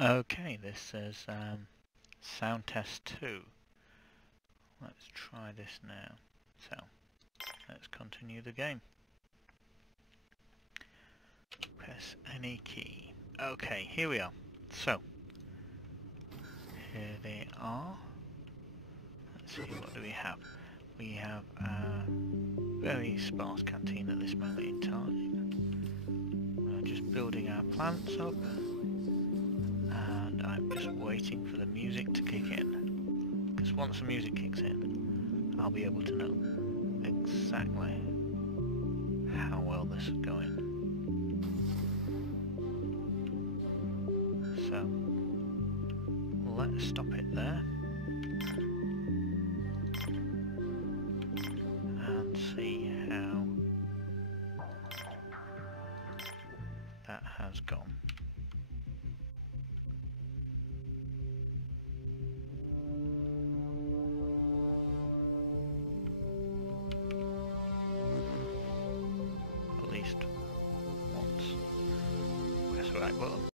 Okay, this says sound test 2. Let's try this now. So, let's continue the game. Press any key. Okay, here we are. So, here they are. Let's see, what do we have? We have a very sparse canteen at this moment in time. We're just building our plants up. And I'm just waiting for the music to kick in. Because once the music kicks in, I'll be able to know exactly how well this is going. So, let's stop it there. And see how that has gone. At least once. Press the right button.